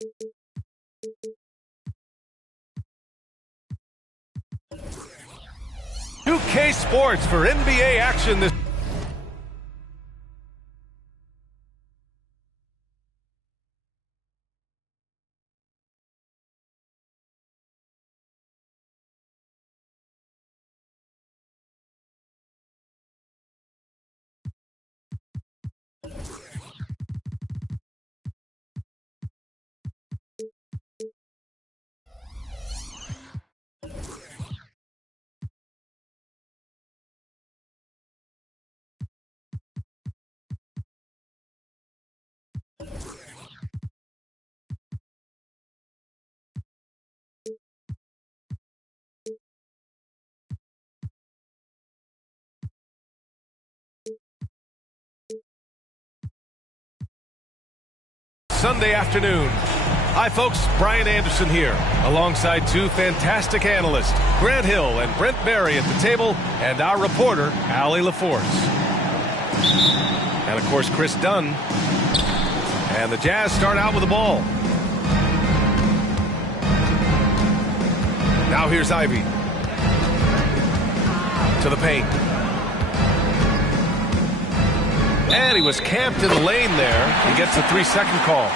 UK Sports for NBA action this. Sunday afternoon. Hi folks, Brian Anderson here, alongside two fantastic analysts, Grant Hill and Brent Barry at the table, and our reporter, Allie LaForce. And of course, Chris Dunn. And the Jazz start out with the ball. Now here's Ivey. To the paint. And he was camped in the lane there. He gets a 3-second call.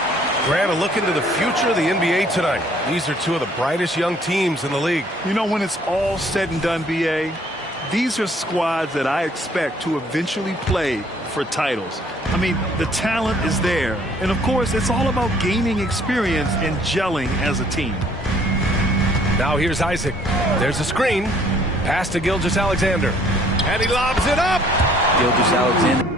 Grant, a look into the future of the NBA tonight. These are two of the brightest young teams in the league. You know, when it's all said and done, B.A., these are squads that I expect to eventually play for titles. I mean, the talent is there. And, of course, it's all about gaining experience and gelling as a team. Now here's Isaac. There's a screen. Pass to Gilgeous-Alexander. And he lobs it up. Gilgeous-Alexander.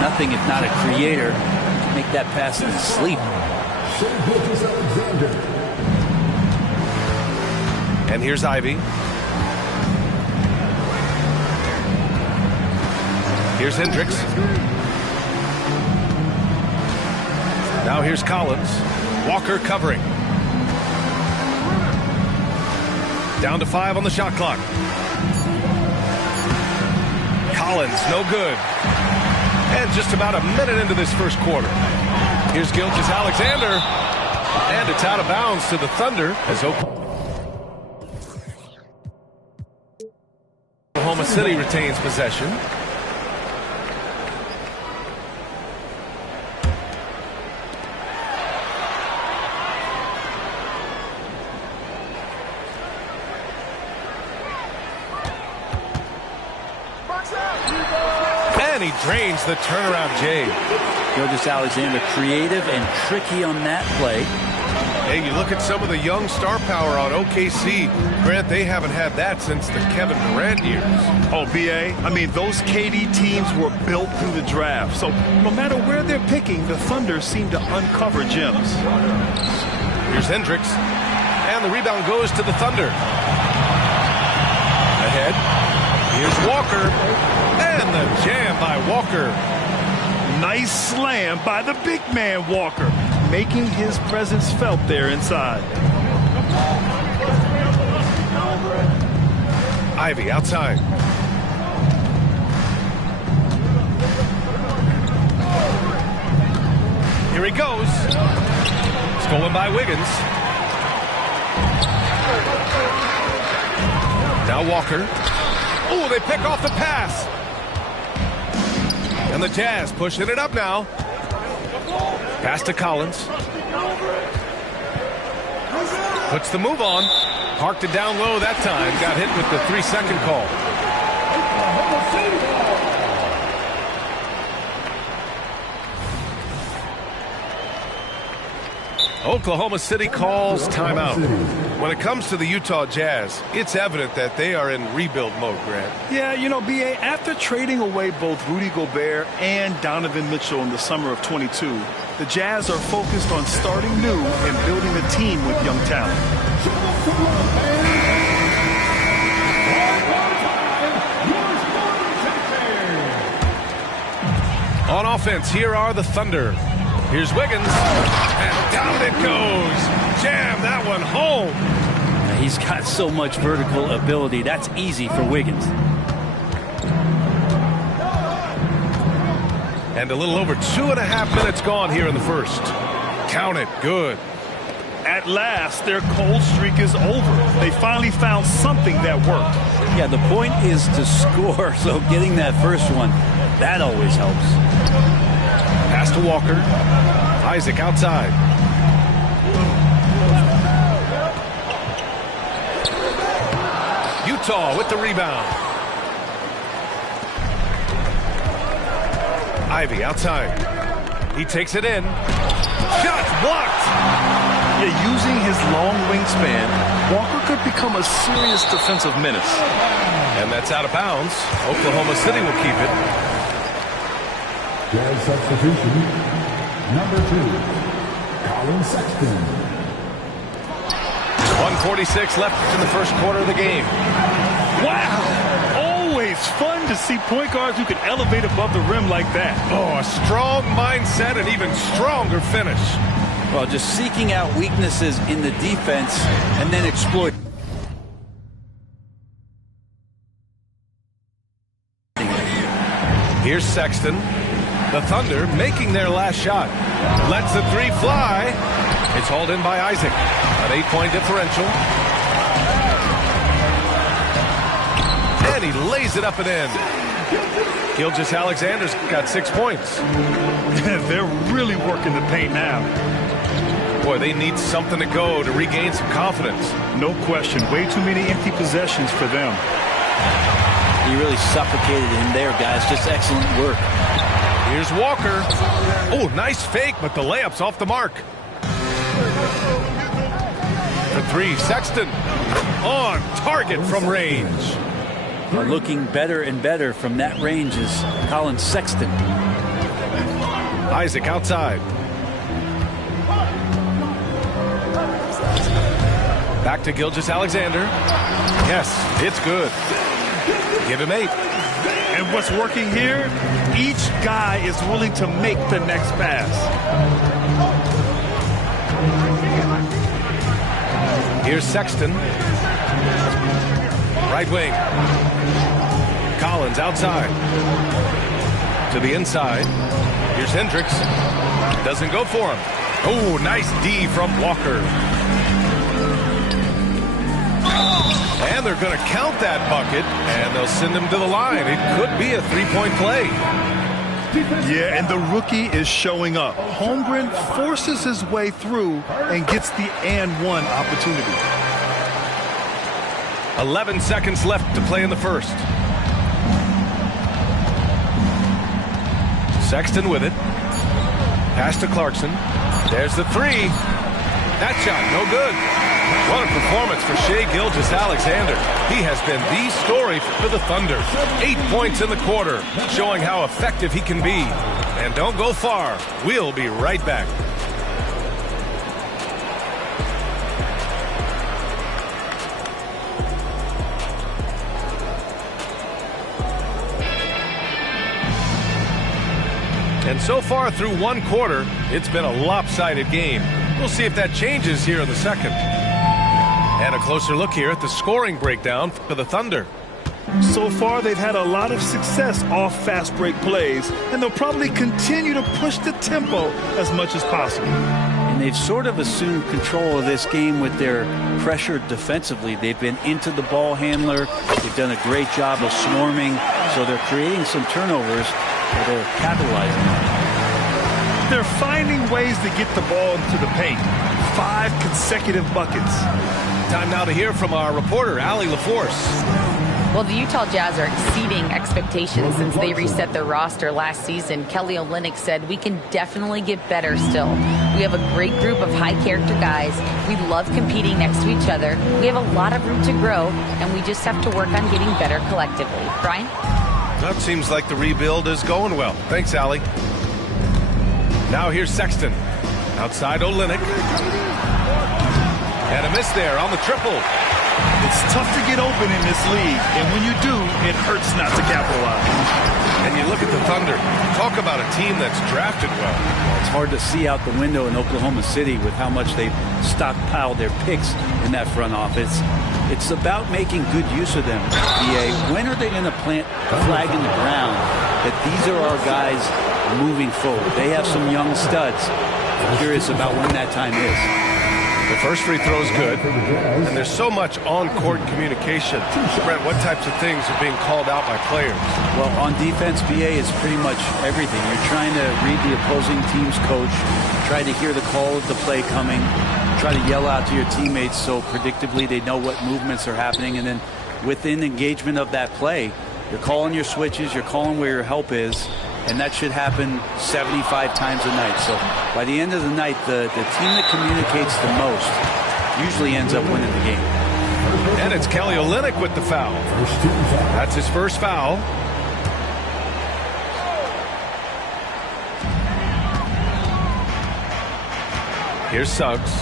Nothing if not a creator to make that pass in his sleep. And here's Ivey. Here's Hendricks. Now here's Collins. Walker covering. Down to 5 on the shot clock. Collins, no good. And just about a minute into this first quarter. Here's Gilgeous-Alexander. And it's out of bounds to the Thunder as Oklahoma City retains possession. And he drains the turnaround J. Gilgeous-Alexander creative and tricky on that play. Hey, you look at some of the young star power on OKC. Grant, they haven't had that since the Kevin Durant years. Oh, B.A., I mean, those KD teams were built through the draft. So no matter where they're picking, the Thunder seem to uncover gems. Here's Hendricks. And the rebound goes to the Thunder. Ahead. Here's Walker. And the jam by Walker. Nice slam by the big man Walker, making his presence felt there inside. Ivey outside. Here he goes. Stolen by Wiggins. Now Walker. Oh, they pick off the pass. And the Jazz pushing it up now. Pass to Collins. Puts the move on. Parked it down low that time. Got hit with the 3-second call. Oklahoma City calls timeout. When it comes to the Utah Jazz, it's evident that they are in rebuild mode, Grant. Yeah, you know, B.A., after trading away both Rudy Gobert and Donovan Mitchell in the summer of 22, the Jazz are focused on starting new and building a team with young talent. On offense, here are the Thunder. Here's Wiggins, and down it goes. Jam that one home. He's got so much vertical ability. That's easy for Wiggins. And a little over 2.5 minutes gone here in the first. Count it. Good. At last, their cold streak is over. They finally found something that worked. Yeah, the point is to score, so getting that first one, that always helps. Pass to Walker. Isaac outside. Utah with the rebound. Ivy outside. He takes it in. Shot blocked. Yeah, using his long wingspan, Walker could become a serious defensive menace. And that's out of bounds. Oklahoma City will keep it. Jazz substitution, number 2, Colin Sexton. 1:46 left in the first quarter of the game. Wow! Always fun to see point guards who can elevate above the rim like that. Oh, a strong mindset and even stronger finish. Well, just seeking out weaknesses in the defense and then exploit. Here's Sexton. The Thunder making their last shot. Lets the three fly. It's hauled in by Isaac. An 8-point differential. And he lays it up and in. Gilgeous-Alexander's got 6 points. They're really working the paint now. Boy, they need something to go to regain some confidence. No question. Way too many empty possessions for them. He really suffocated him there, guys. Just excellent work. Here's Walker. Oh, nice fake, but the layup's off the mark. For three, Sexton on target from range. Looking better and better from that range is Colin Sexton. Isaac outside. Back to Gilgeous-Alexander. Yes, it's good. Give him 8. And what's working here? Each guy is willing to make the next pass. Here's Sexton. Right wing. Collins outside. To the inside. Here's Hendricks. Doesn't go for him. Oh, nice D from Walker. And they're going to count that bucket, and they'll send him to the line. It could be a 3-point play. Yeah, and the rookie is showing up. Holmgren forces his way through and gets the and one opportunity. 11 seconds left to play in the first. Sexton with it. Pass to Clarkson. There's the three. That shot, no good. What a performance for Shai Gilgeous-Alexander. He has been the story for the Thunder. 8 points in the quarter, showing how effective he can be. And don't go far. We'll be right back. And so far through one quarter, it's been a lopsided game. We'll see if that changes here in the second. And a closer look here at the scoring breakdown for the Thunder. So far, they've had a lot of success off fast break plays, and they'll probably continue to push the tempo as much as possible. And they've sort of assumed control of this game with their pressure defensively. They've been into the ball handler. They've done a great job of swarming, so they're creating some turnovers that they're capitalizing on. They're finding ways to get the ball into the paint. 5 consecutive buckets. Time now to hear from our reporter, Allie LaForce. Well, the Utah Jazz are exceeding expectations since they reset their roster last season. Kelly Olynyk said, "We can definitely get better still. We have a great group of high-character guys. We love competing next to each other. We have a lot of room to grow, and we just have to work on getting better collectively." Brian? That seems like the rebuild is going well. Thanks, Allie. Now here's Sexton. Outside Olynyk. And a miss there on the triple. The It's tough to get open in this league, and when you do, it hurts not to capitalize. And you look at the Thunder. Talk about a team that's drafted well. It's hard to see out the window in Oklahoma City with how much they've stockpiled their picks in that front office. It's about making good use of them, EA. When are they going to plant a flag in the ground that these are our guys moving forward? They have some young studs. I'm curious about when that time is. The first free throw is good, and there's so much on-court communication. Brent, what types of things are being called out by players? Well, on defense, BA is pretty much everything. You're trying to read the opposing team's coach, try to hear the call of the play coming, try to yell out to your teammates so predictably they know what movements are happening, and then within engagement of that play, you're calling your switches, you're calling where your help is, and that should happen 75 times a night. So by the end of the night, the team that communicates the most usually ends up winning the game. And it's Kelly Olynyk with the foul. That's his first foul. Here's Suggs.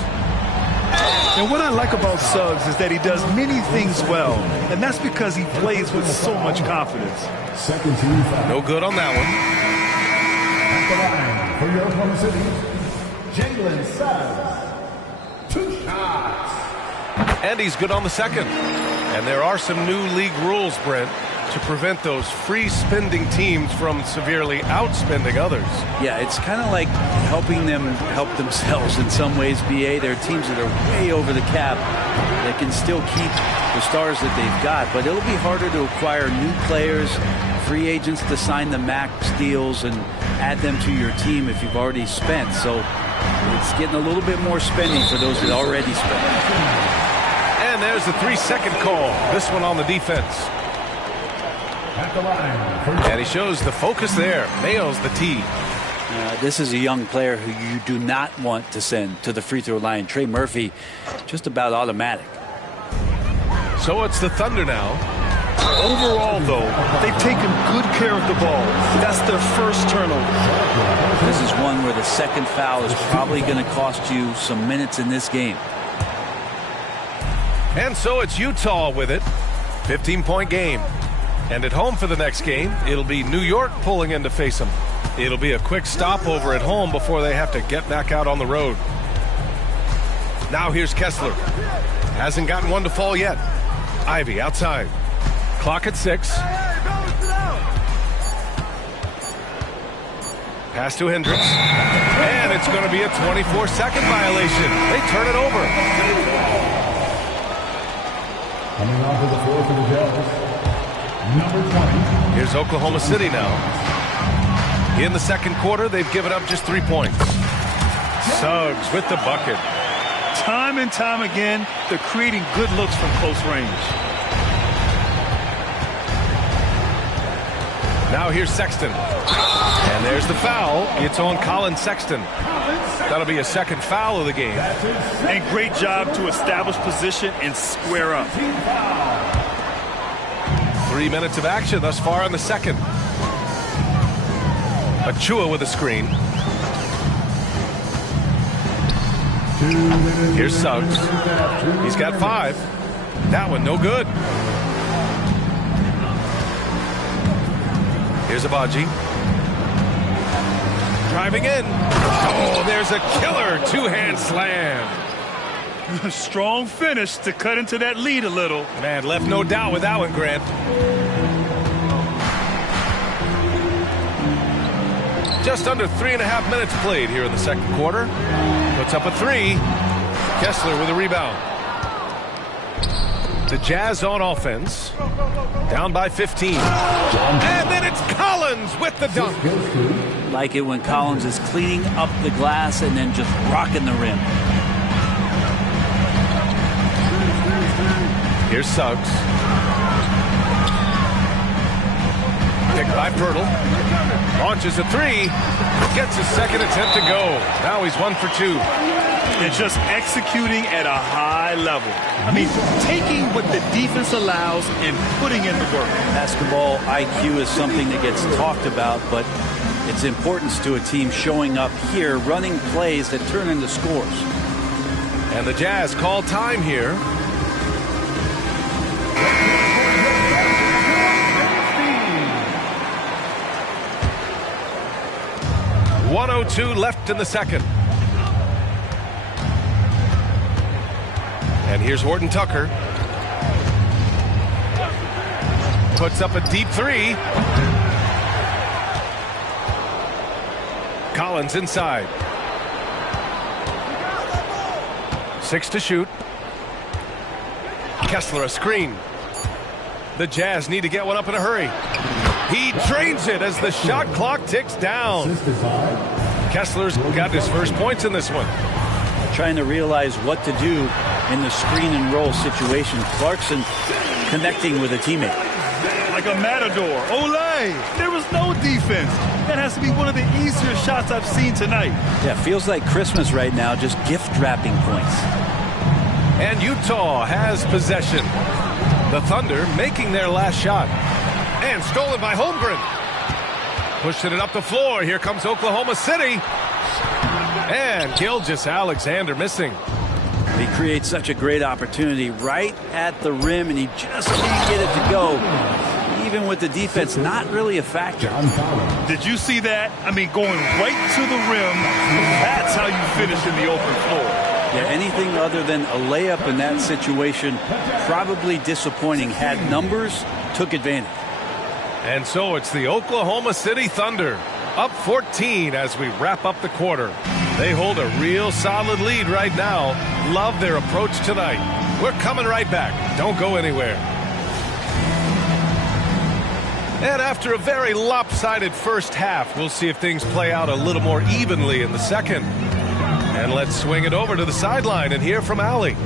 And what I like about Suggs is that he does many things well, and that's because he plays with so much confidence. Second team foul. No good on that one. At the line for your Oklahoma City, Jalen Suggs. 2 shots. And he's good on the second. And there are some new league rules, Brent, to prevent those free-spending teams from severely outspending others. Yeah, it's kind of like helping them help themselves in some ways, BA. There are teams that are way over the cap that can still keep the stars that they've got, but it'll be harder to acquire new players, free agents to sign the max deals and add them to your team if you've already spent. So it's getting a little bit more spending for those that already spent. And there's the 3-second call. This one on the defense. At the line. And he shows the focus there. Nails the tee. This is a young player who you do not want to send to the free throw line. Trey Murphy, just about automatic. So it's the Thunder now. Overall, though, they've taken good care of the ball. That's their first turnover. This is one where the second foul is probably going to cost you some minutes in this game. And so it's Utah with it. 15-point game. And at home for the next game, it'll be New York pulling in to face them. It'll be a quick stopover at home before they have to get back out on the road. Now here's Kessler. Hasn't gotten one to fall yet. Ivy outside. Clock at 6. Pass to Hendricks. And it's going to be a 24-second violation. They turn it over. Coming off of the floor for the Jazz. Number 20. Here's Oklahoma City now. In the second quarter, they've given up just 3 points. Suggs with the bucket. Time and time again, they're creating good looks from close range. Now here's Sexton. And there's the foul. It's on Colin Sexton. That'll be a second foul of the game. And great job to establish position and square up. 3 minutes of action thus far in the second. Achua with a screen. Here's Suggs. He's got 5. That one no good. Here's Abaji. Driving in. Oh, there's a killer 2-hand slam. Strong finish to cut into that lead a little. Man, left no doubt with that one, Grant. Just under 3.5 minutes played here in the second quarter. Puts up a 3. Kessler with a rebound. The Jazz on offense. Down by 15. And then it's Collins with the dunk. Like it when Collins is cleaning up the glass and then just rocking the rim. Here's Suggs. Picked by Pirtle. Launches a 3. Gets his second attempt to go. Now he's 1 for 2. And just executing at a high level. I mean, taking what the defense allows and putting in the work. Basketball IQ is something that gets talked about, but its importance to a team showing up here, running plays that turn into scores. And the Jazz call time here. 1:02 left in the second. And here's Horton Tucker. Puts up a deep three. Collins inside. 6 to shoot. Kessler a screen. The Jazz need to get one up in a hurry. He drains it as the shot clock ticks down. Kessler's got his first points in this one. Trying to realize what to do in the screen and roll situation. Clarkson connecting with a teammate. Like a matador. Olay! There was no defense. That has to be one of the easier shots I've seen tonight. Yeah, feels like Christmas right now, just gift wrapping points. And Utah has possession. The Thunder making their last shot. And stolen by Holmgren. Pushing it up the floor. Here comes Oklahoma City. And Gilgeous-Alexander missing. He creates such a great opportunity right at the rim, and he just can't get it to go. Even with the defense not really a factor. Did you see that? I mean, going right to the rim, that's how you finish in the open floor. Yeah, anything other than a layup in that situation, probably disappointing. Had numbers, took advantage. And so it's the Oklahoma City Thunder up 14 as we wrap up the quarter. They hold a real solid lead right now. Love their approach tonight. We're coming right back. Don't go anywhere. And after a very lopsided first half, we'll see if things play out a little more evenly in the second. And let's swing it over to the sideline and hear from Allie.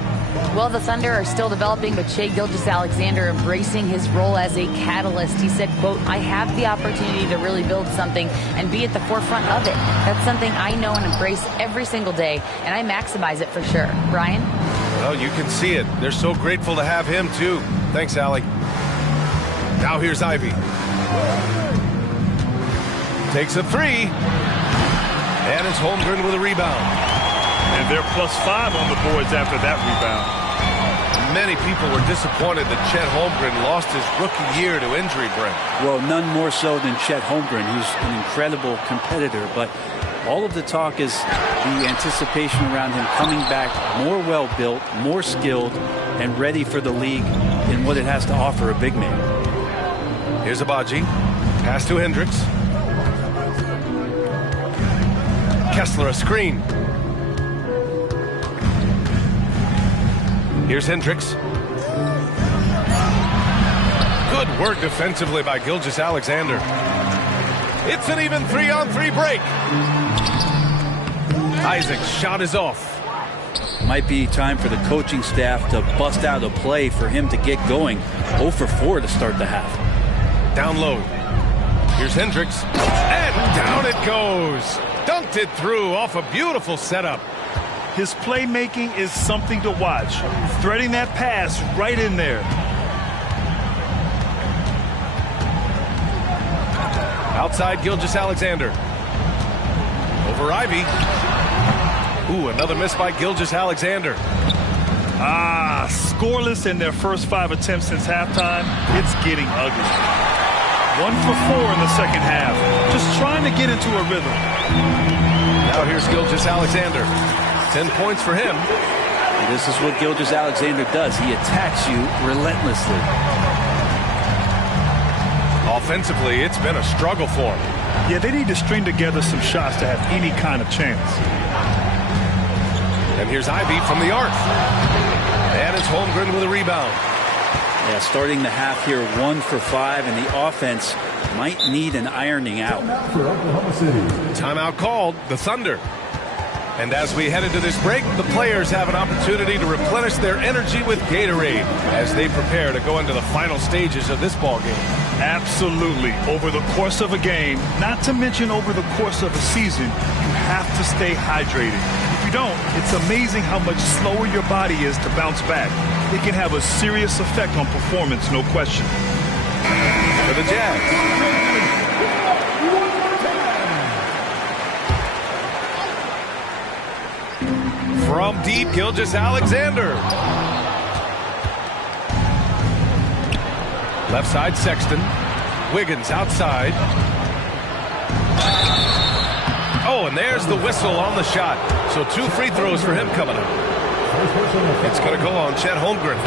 Well, the Thunder are still developing, but Shai Gilgeous-Alexander embracing his role as a catalyst. He said, quote, "I have the opportunity to really build something and be at the forefront of it. That's something I know and embrace every single day, and I maximize it for sure." Brian? Well, you can see it. They're so grateful to have him, too. Thanks, Allie. Now here's Ivy. Takes a three. And it's Holmgren with a rebound. And they're +5 on the boards after that rebound. Many people were disappointed that Chet Holmgren lost his rookie year to injury, Brent. Well, none more so than Chet Holmgren, who's an incredible competitor. But all of the talk is the anticipation around him coming back more well-built, more skilled, and ready for the league in what it has to offer a big man. Here's Agbaji. Pass to Hendricks. Kessler a screen. Here's Hendricks. Good work defensively by Gilgeous-Alexander. It's an even 3-on-3 break. Isaac's shot is off. Might be time for the coaching staff to bust out a play for him to get going. 0 for 4 to start the half. Down low. Here's Hendricks. And down it goes. Dunked it through off a beautiful setup. His playmaking is something to watch. Threading that pass right in there. Outside Gilgeous-Alexander. Over Ivy. Ooh, another miss by Gilgeous-Alexander. Scoreless in their first 5 attempts since halftime. It's getting ugly. 1 for 4 in the second half. Just trying to get into a rhythm. Now here's Gilgeous-Alexander. 10 points for him. This is what Gilgeous-Alexander does. He attacks you relentlessly. Offensively, it's been a struggle for him. Yeah, they need to string together some shots to have any kind of chance. And here's Ivy from the arc. And it's Holmgren with a rebound. Yeah, starting the half here 1 for 5, and the offense might need an ironing out. For Oklahoma City. Timeout called, the Thunder. And as we head into this break, the players have an opportunity to replenish their energy with Gatorade as they prepare to go into the final stages of this ball game. Absolutely. Over the course of a game, not to mention over the course of a season, you have to stay hydrated. If you don't, it's amazing how much slower your body is to bounce back. It can have a serious effect on performance, no question. For the Jazz. From deep, Gilgeous-Alexander. Left side, Sexton. Wiggins outside. Oh, Oh, and there's the whistle on the shot. So 2 free throws for him coming up. It's going to go on Chet Holmgren,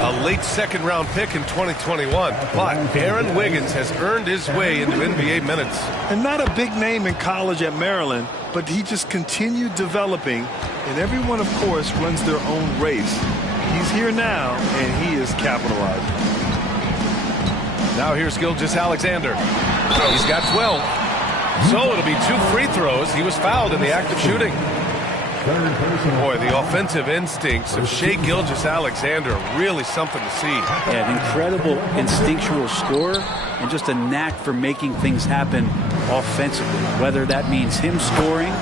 a late second-round pick in 2021. But Aaron Wiggins has earned his way into NBA minutes. And not a big name in college at Maryland, but he just continued developing, and everyone, of course, runs their own race. He's here now, and he is capitalizing. Now here's Gilgeous-Alexander. He's got 12. So it'll be 2 free throws. He was fouled in the act of shooting. Boy, the offensive instincts of Shai Gilgeous-Alexander, really something to see. Yeah, an incredible instinctual scorer and just a knack for making things happen offensively. Whether that means him scoring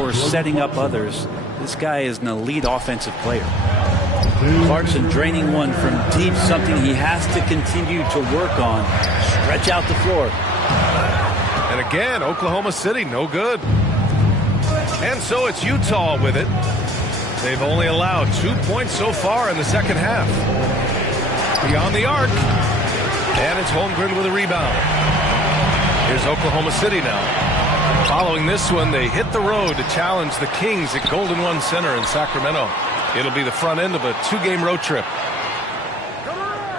or setting up others, this guy is an elite offensive player. Clarkson draining one from deep, something he has to continue to work on. Stretch out the floor. And again, Oklahoma City, no good. And so it's Utah with it. They've only allowed 2 points so far in the second half. Beyond the arc. And it's Holmgren with a rebound. Here's Oklahoma City now. Following this one, they hit the road to challenge the Kings at Golden One Center in Sacramento. It'll be the front end of a 2-game road trip.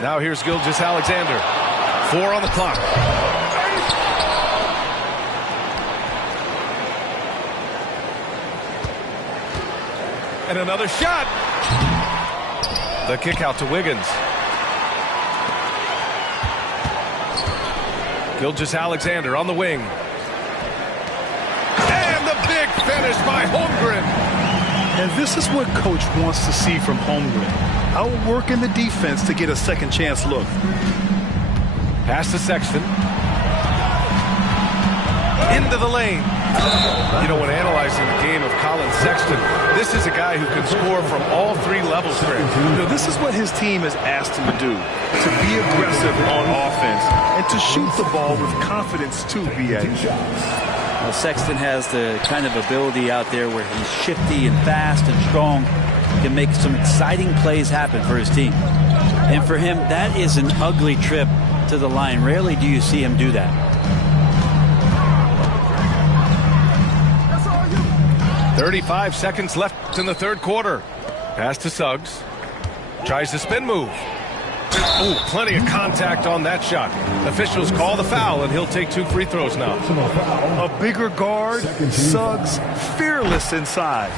Now here's Gilgeous-Alexander. 4 on the clock. And another shot. The kick out to Wiggins. Gilgeous-Alexander on the wing. And the big finish by Holmgren. And this is what Coach wants to see from Holmgren. Outworking the defense to get a second chance look. Pass to Sexton. Into the lane. You know, when analyzing the game of Colin Sexton, this is a guy who can score from all 3 levels, Greg. You know, this is what his team has asked him to do, to be aggressive on offense and to shoot the ball with confidence too, B.A. Well, Sexton has the kind of ability out there where he's shifty and fast and strong, can make some exciting plays happen for his team. And for him, that is an ugly trip to the line. Rarely do you see him do that. 35 seconds left in the third quarter. Pass to Suggs. Tries the spin move. Ooh, plenty of contact on that shot. Officials call the foul, and he'll take 2 free throws now. A bigger guard, Suggs, fearless inside.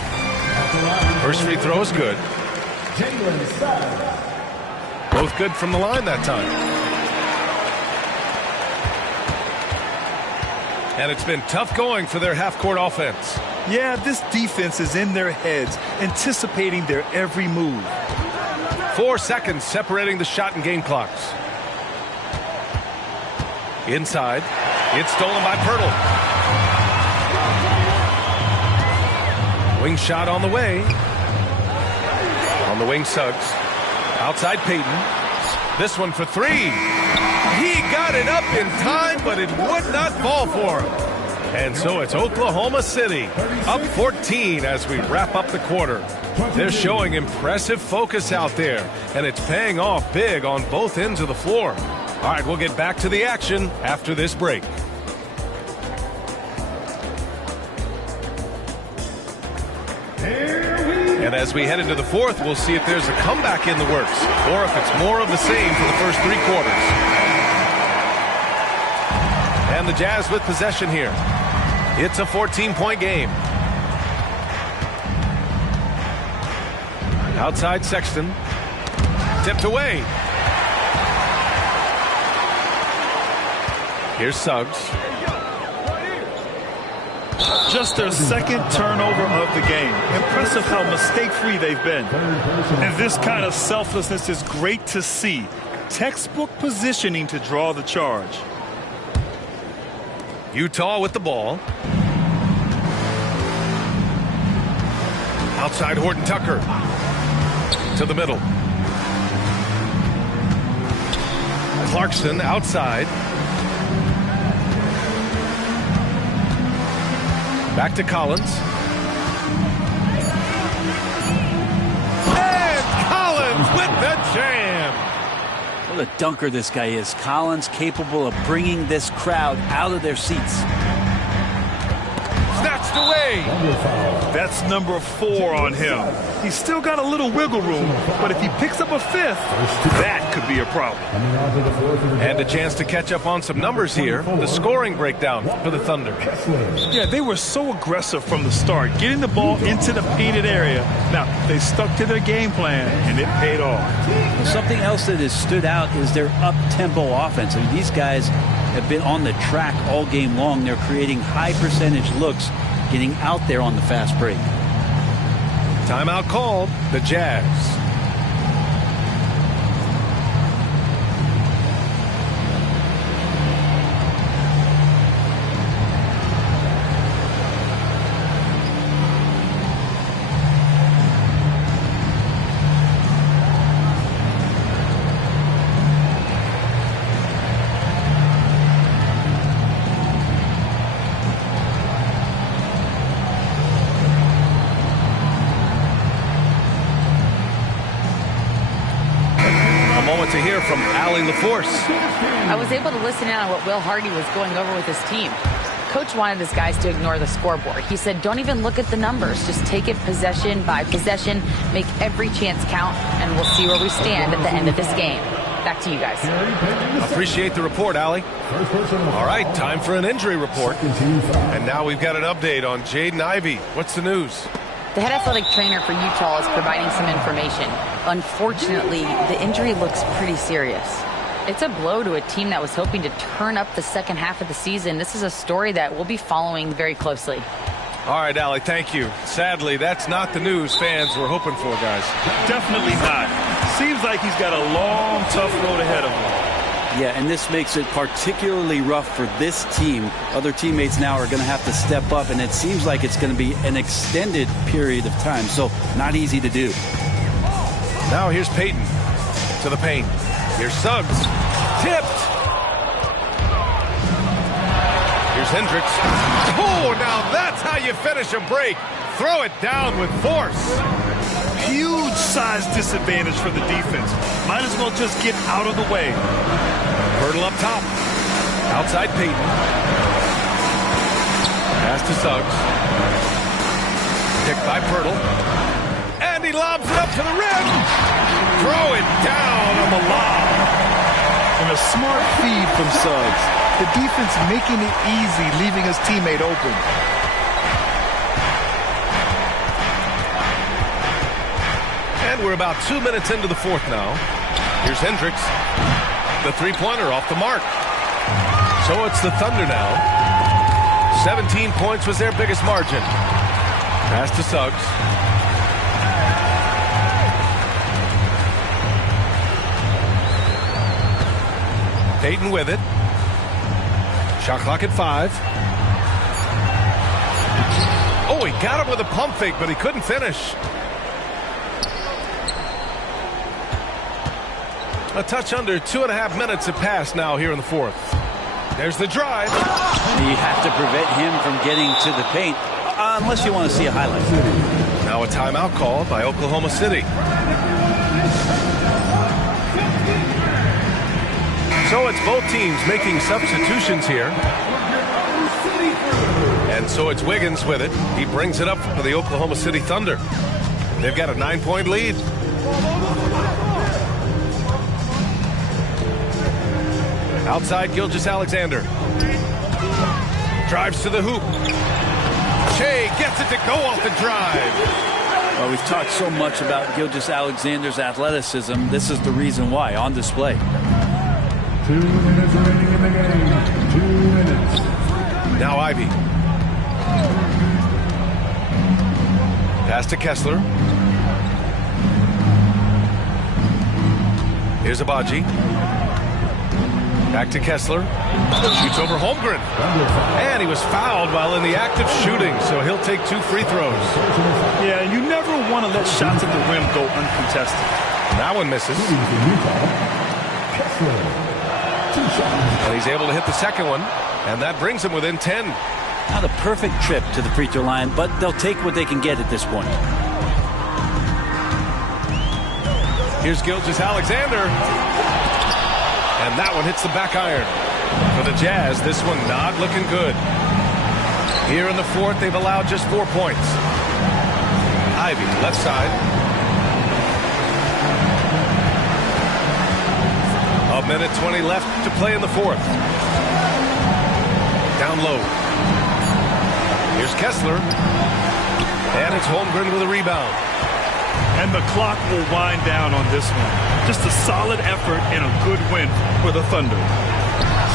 First free throw is good. Both good from the line that time. And it's been tough going for their half-court offense. Yeah, this defense is in their heads, anticipating their every move. 4 seconds separating the shot and game clocks. Inside. It's stolen by Pirtle. Wing shot on the way. On the wing, Suggs. Outside Payton. This one for 3. He got it up in time, but it would not fall for him. And so it's Oklahoma City up 14 as we wrap up the quarter. They're showing impressive focus out there, and it's paying off big on both ends of the floor. All right, we'll get back to the action after this break. And as we head into the fourth, we'll see if there's a comeback in the works or if it's more of the same for the first 3 quarters. And the Jazz with possession here. It's a 14-point game. Outside Sexton. Tipped away. Here's Suggs. Just their second turnover of the game. Impressive how mistake-free they've been. And this kind of selflessness is great to see. Textbook positioning to draw the charge. Utah with the ball. Outside Horton Tucker. To the middle. Clarkson outside. Back to Collins. And Collins with the jam. What a dunker this guy is. Collins capable of bringing this crowd out of their seats. Snatched Smashed away. That's number 4 on him. He's still got a little wiggle room, but if he picks up a 5th, that could be a problem. And a chance to catch up on some numbers here. The scoring breakdown for the Thunder. Yeah, they were so aggressive from the start, getting the ball into the painted area. Now, they stuck to their game plan, and it paid off. Something else that has stood out is their up-tempo offense. I mean, these guys have been on the track all game long. They're creating high-percentage looks, getting out there on the fast break. Timeout called, the Jazz. To hear from Allie LaForce. I was able to listen in on what Will Hardy was going over with his team. Coach wanted his guys to ignore the scoreboard. He said, don't even look at the numbers. Just take it possession by possession, make every chance count, and we'll see where we stand at the end of this game. Back to you guys. Appreciate the report, Allie. All right, time for an injury report. And now we've got an update on Jaden Ivey. What's the news? The head athletic trainer for Utah is providing some information. Unfortunately, the injury looks pretty serious. It's a blow to a team that was hoping to turn up the second half of the season. This is a story that we'll be following very closely. All right, Allie, thank you. Sadly, that's not the news fans were hoping for, guys. Definitely not. Seems like he's got a long, tough road ahead of him. Yeah, and this makes it particularly rough for this team. Other teammates now are going to have to step up, and it seems like it's going to be an extended period of time, so not easy to do. Now here's Payton to the paint. Here's Suggs. Tipped. Here's Hendricks. Oh, now that's how you finish a break. Throw it down with force. Huge size disadvantage for the defense. Might as well just get out of the way. Hurdle up top. Outside Payton. Pass to Suggs. Picked by Pirtle. And he lobs it up to the rim. Throw it down on the lob. And a smart feed from Suggs. The defense making it easy, leaving his teammate open. And we're about 2 minutes into the fourth now. Here's Hendricks. The three-pointer off the mark. So it's the Thunder now. 17 points was their biggest margin. Pass to Suggs. Payton with it. Shot clock at 5. Oh, he got him with a pump fake, but he couldn't finish. A touch under 2.5 minutes have passed now here in the fourth. There's the drive. You have to prevent him from getting to the paint, unless you want to see a highlight. Now a timeout called by Oklahoma City. So it's both teams making substitutions here. And so it's Wiggins with it. He brings it up for the Oklahoma City Thunder. They've got a 9-point lead. Outside Gilgeous-Alexander. Drives to the hoop. Shea gets it to go off the drive. Well, we've talked so much about Gilgeous-Alexander's athleticism. This is the reason why, on display. 2 minutes remaining in the game. 2 minutes. Now Ivey. Pass to Kessler. Here's Abaji. Back to Kessler. Shoots over Holmgren. And he was fouled while in the act of shooting, so he'll take 2 free throws. Yeah, you never want to let shots at the rim go uncontested. That one misses. And he's able to hit the second one, and that brings him within 10. Not a perfect trip to the free throw line, but they'll take what they can get at this point. Here's Gilgeous-Alexander. And that one hits the back iron. For the Jazz, this one not looking good. Here in the fourth, they've allowed just 4 points. Ivy, left side. A minute 20 left to play in the fourth. Down low. Here's Kessler. And it's Holmgren with a rebound. And the clock will wind down on this one. Just a solid effort and a good win for the Thunder.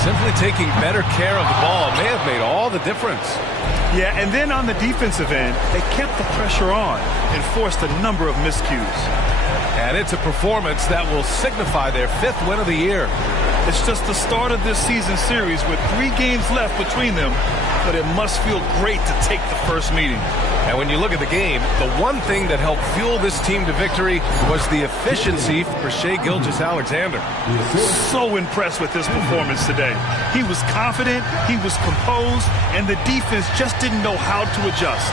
Simply taking better care of the ball may have made all the difference. Yeah, and then on the defensive end, they kept the pressure on and forced a number of miscues. And it's a performance that will signify their 5th win of the year. It's just the start of this season series with 3 games left between them, but it must feel great to take the first meeting. And when you look at the game, the one thing that helped fuel this team to victory was the efficiency for Shai Gilgeous-Alexander. So impressed with his performance today. He was confident, he was composed, and the defense just didn't know how to adjust.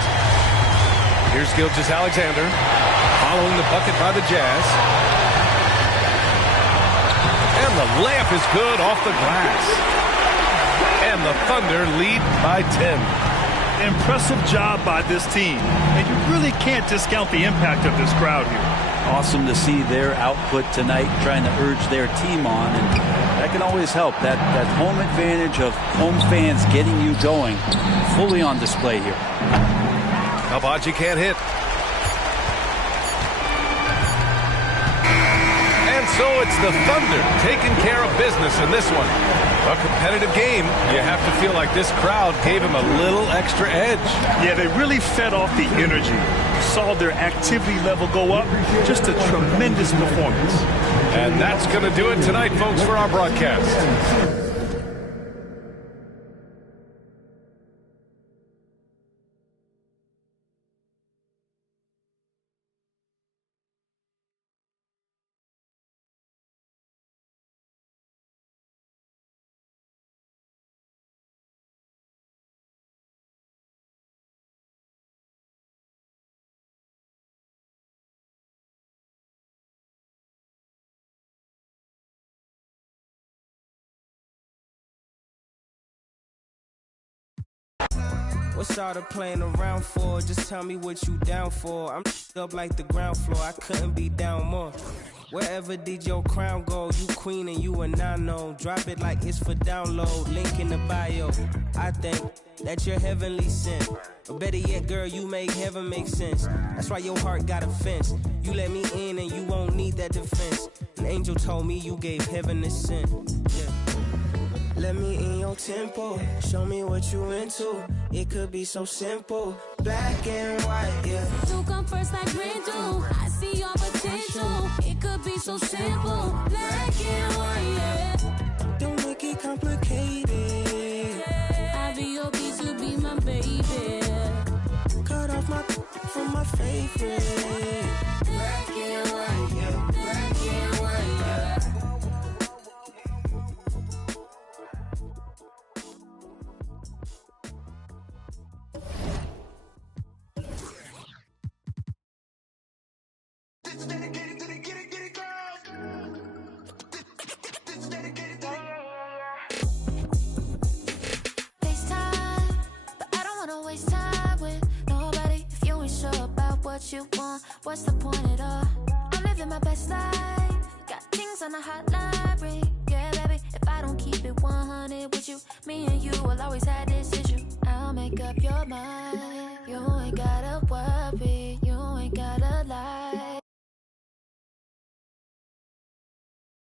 Here's Gilgeous-Alexander following the bucket by the Jazz. And the layup is good off the glass. And the Thunder lead by 10. Impressive job by this team, and you really can't discount the impact of this crowd here. Awesome to see their output tonight, trying to urge their team on, and that can always help. That home advantage of home fans getting you going, fully on display here. Agbaji can't hit. And so it's the Thunder taking care of business in this one. A competitive game. You have to feel like this crowd gave him a little extra edge. Yeah, they really fed off the energy. Saw their activity level go up. Just a tremendous performance. And that's going to do it tonight, folks, for our broadcast. What's all the playing around for? Just tell me what you down for. I'm up like the ground floor, I couldn't be down more. Wherever did your crown go? You queen and you a nano. Drop it like it's for download, link in the bio. I think that you're heavenly sent. Or better yet, girl, you make heaven make sense. That's why your heart got a fence. You let me in and you won't need that defense. An angel told me you gave heaven a scent. Yeah. Let me in your tempo, show me what you into. It could be so simple, black and white, yeah. You come first like rain do. I see your potential. It could be so simple, black and white, yeah. Don't make it complicated. I be your piece, you be my baby. Cut off my from my favorite. Black and white, yeah. Black and white, yeah. What you want, what's the point at all? I'm living my best life, got things on the hot library. Yeah, baby, if I don't keep it 100 with you, me and you will always have this issue. I'll make up your mind, you ain't gotta worry.